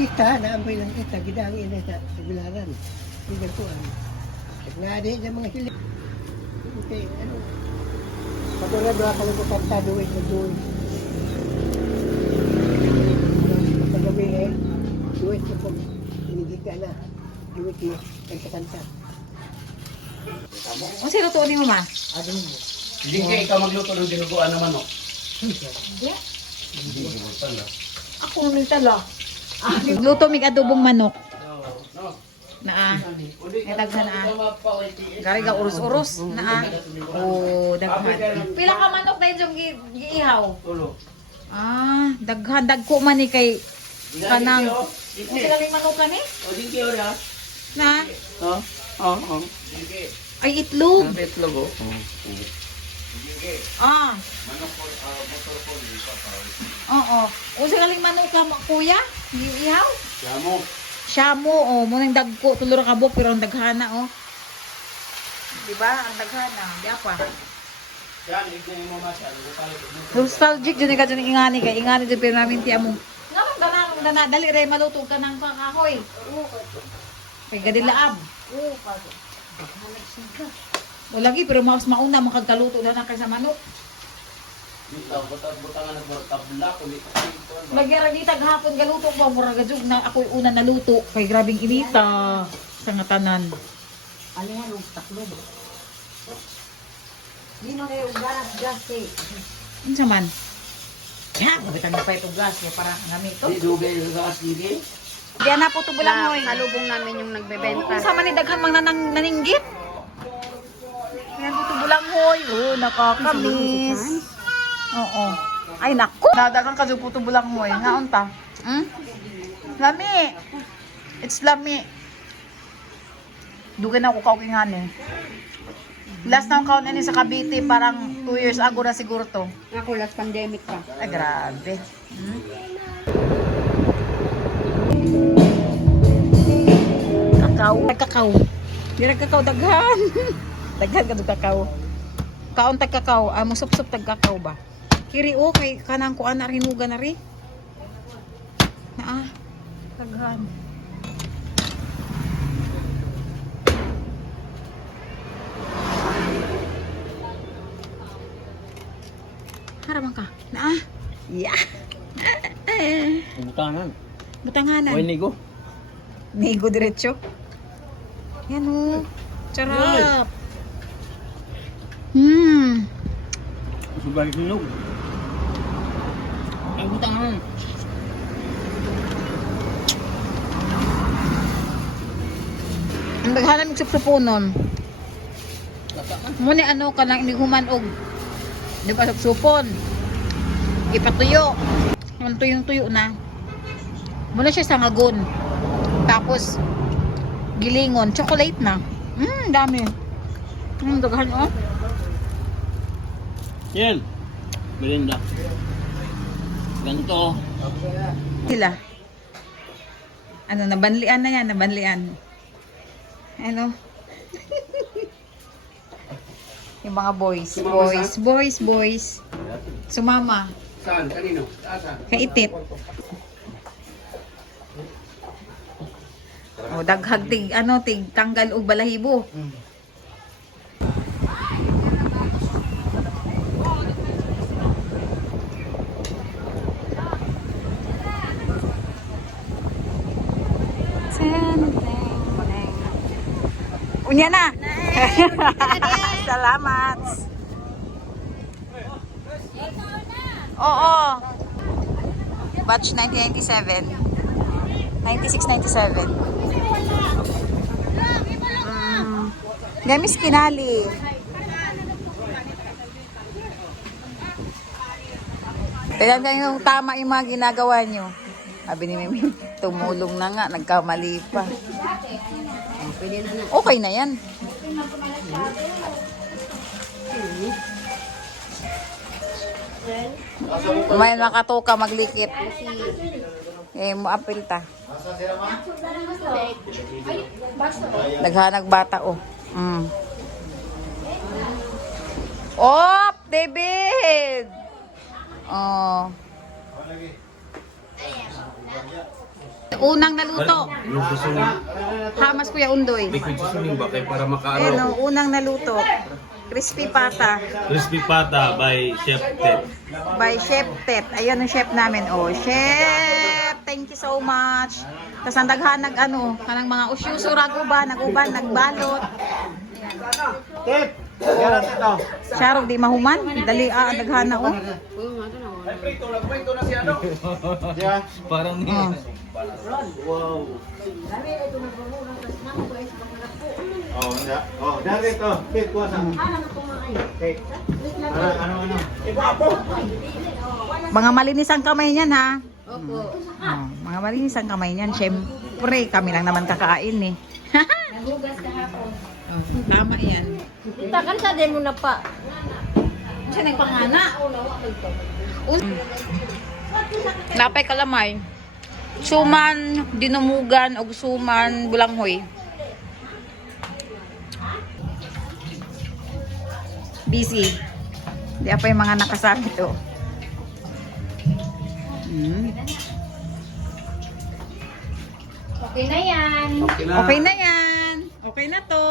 kita, naambay lang kita, gidangin na sa bilaran. Hindi ko ano. At nga din sa mga hilig. Okay, ano. Patuloy ba ka lang ko kanta, duwit na duwit. Paggabi eh, duwit ko pag inigika na. Duwit mo, kanta-kanta. Ano sino to ni mama? Ano mo? Hindi kayo ikaw magluto ng dinuguan ng manok. Hindi. Hindi mo pala. Ako nang tala. Luto mig adobong manok. No. Naa. Ay daghan na. Gari ga urus-urus naa. Oh, daghan. Pila ka manok na yung giihaw? Tulo. Ah, daghan dagko man ni kay kanang. Hindi. Pila ka manok ni? O din kayo na. Na? Oo. Ay itlog. Ang itlog oh. Ah. Oo. Usa galing manok ka kuya? Giihaw? Yamo. Shamu, oh, mo nang dagko tulo ra ka buok pero ang daghana oh. Di ba? Ang daghana, di pa. Yan, ignan mo mas ano pala. Nostalgic jud ka jud ingani kay ingani jud pero namin ti amo. Ngamong dana dali re maluto ka nang kakahoy. Kay gadilaab. Wala lagi pero mas mauna makagkaluto na kaysa manok. Bitaw butangan ng tabla kulit. Magyara dita gahapon galuto ko mura gajug na ako'y una naluto kay grabing inita sa nga tanan. Alihan og taklo. Di mo kayo gas eh. Unsa man? Ya, mabitan pa itong gas ya para ngami to. Di dugay sa asige. Diyan na po to bulang hoy. Salubong namin yung nagbebenta. Unsa man ni daghan mang naninggit? Yan po to bulang hoy. Oh, nakakamiss. Oo. Ay nako. Nadagan ka jud po to bulang hoy. Ngaon ta? Lami. It's lami. Dugay na ko kauking ani. Last na kaon ani sa Cavite parang 2 years ago na siguro to. Ako last pandemic pa. Ay grabe. Kakao. Kakao. Dira kakao daghan. Daghan ka kakao. Kaon tag kakao, mo sup-sup tag kakao ba? Kiri o kay kanang kuan na rinuga na ri. Naa. Daghan. Haraman ka. Naa. Yeah. Butangan. Butanganan. Oy nigo. Nigo diretso. Yan o. Charap. Subay hinog. Ay butangan. Ang daghanan mig supsuponon. Muni ano ka lang iniguman og di ba supsupon. Ipatuyo. Ang tuyong-tuyo na. Muna siya sa ngagon. Tapos gilingon, chocolate na. Dami. Daghan oh. Yan. Belinda. Ganto. Sila. Ano, nabanlian na yan, nabanlian. Ano? Yung mga boys. Boys. Sumama. Saan? Kanino? Saan? Kaitit. O, daghag tig, tig tanggal og balahibo. Unya na. Salamat. Oo. Batch 1997. 96-97. Gamis kinali. Kailan kayo tama yung mga ginagawa nyo? Sabi ni Mimi, tumulong na nga, nagkamali pa. Okay na yan. May makatuka maglikit. Muapil ta. Naghanag bata oh. Op, David. Oh. Unang naluto. Yung susunin. Hamas Kuya Undoy. Liquid susunin ba? Kaya para Ayun, makaano. oh, unang naluto. Crispy pata Crispy pata by Chef Ted. by Chef Tet. Ayun ang chef namin. Oh, chef, thank you so much. Tapos ang daghan kanang mga usyuso raguba, naguban, nagbalot. Ted, meron ito. Syarog di mahuman. Dali daghan na oh. Yeah. Parang Oh. Oh, enggak. Oh, dari ito. Ted, kuha sa. Ted. Ano? Mga malinis ang kamay niyan ha. Opo. Oh, mga malinis ang kamay niyan. Siyempre, kami lang naman kakain eh. Nagugas kahapon. Oh, tama yan. Takan sa demo na pa. Siya nagpangana. Napay kalamay. Suman, dinumugan, og suman, bulanghoy. Busy. Di pa yung mga nakasabi to. Okay na yan. Okay na. Okay na yan. Okay na to.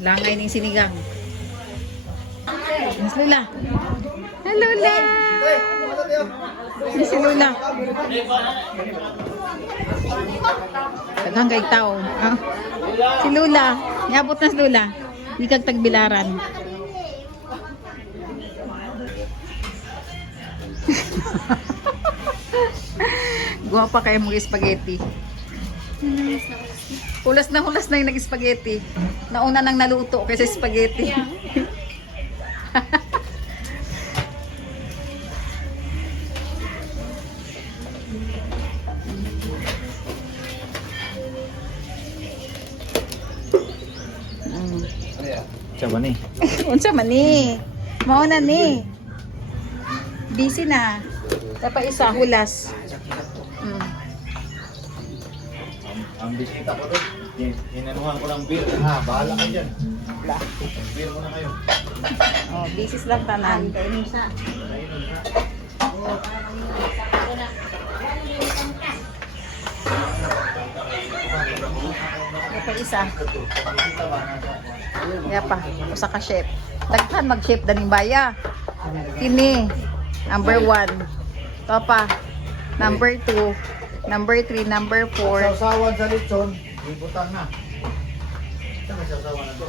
Langay ng sinigang. Miss Lula. Hello, Lula. Si Lula. Tagang kay tao. Ah. Si Lula. Niabot na si Lula. Di kag tagbilaran. Guwapa kayo mga spaghetti. Hulas na yung nag-spaghetti. Nauna nang naluto kaysa spaghetti. Siya ba ni? Unsa man ni? Mao na ni. Busy na. Dapat isa hulas. Ang bisita ko doon. Inanuhan ko ng beer. Ha, bahala ka dyan. Beer mo na kayo. Oh, busy lang tanan. Dapat isa. Yapa, usa ka chef. Daghan mag-chef daning baya. Kini number 1. Topa. Number 2. Number 3, number 4. Sausawan sa lechon, ibutang na. Ito may sausawan na to.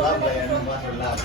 Lab, ano ba sa lab?